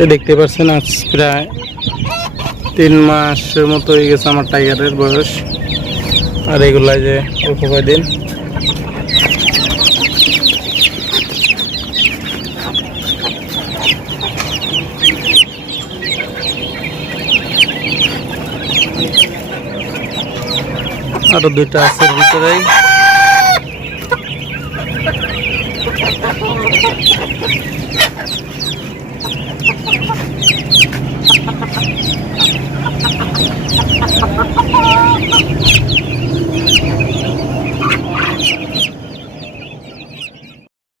এই দেখতে পাচ্ছেন আজ প্রায় তিন মাসের মতো হয়ে গেছে আমার টাইগারের বয়স। আর এগুলাই যে অল্প কয়দিন। আরও দুইটা আছে ভিতরেই। Ha ha ha ha ha!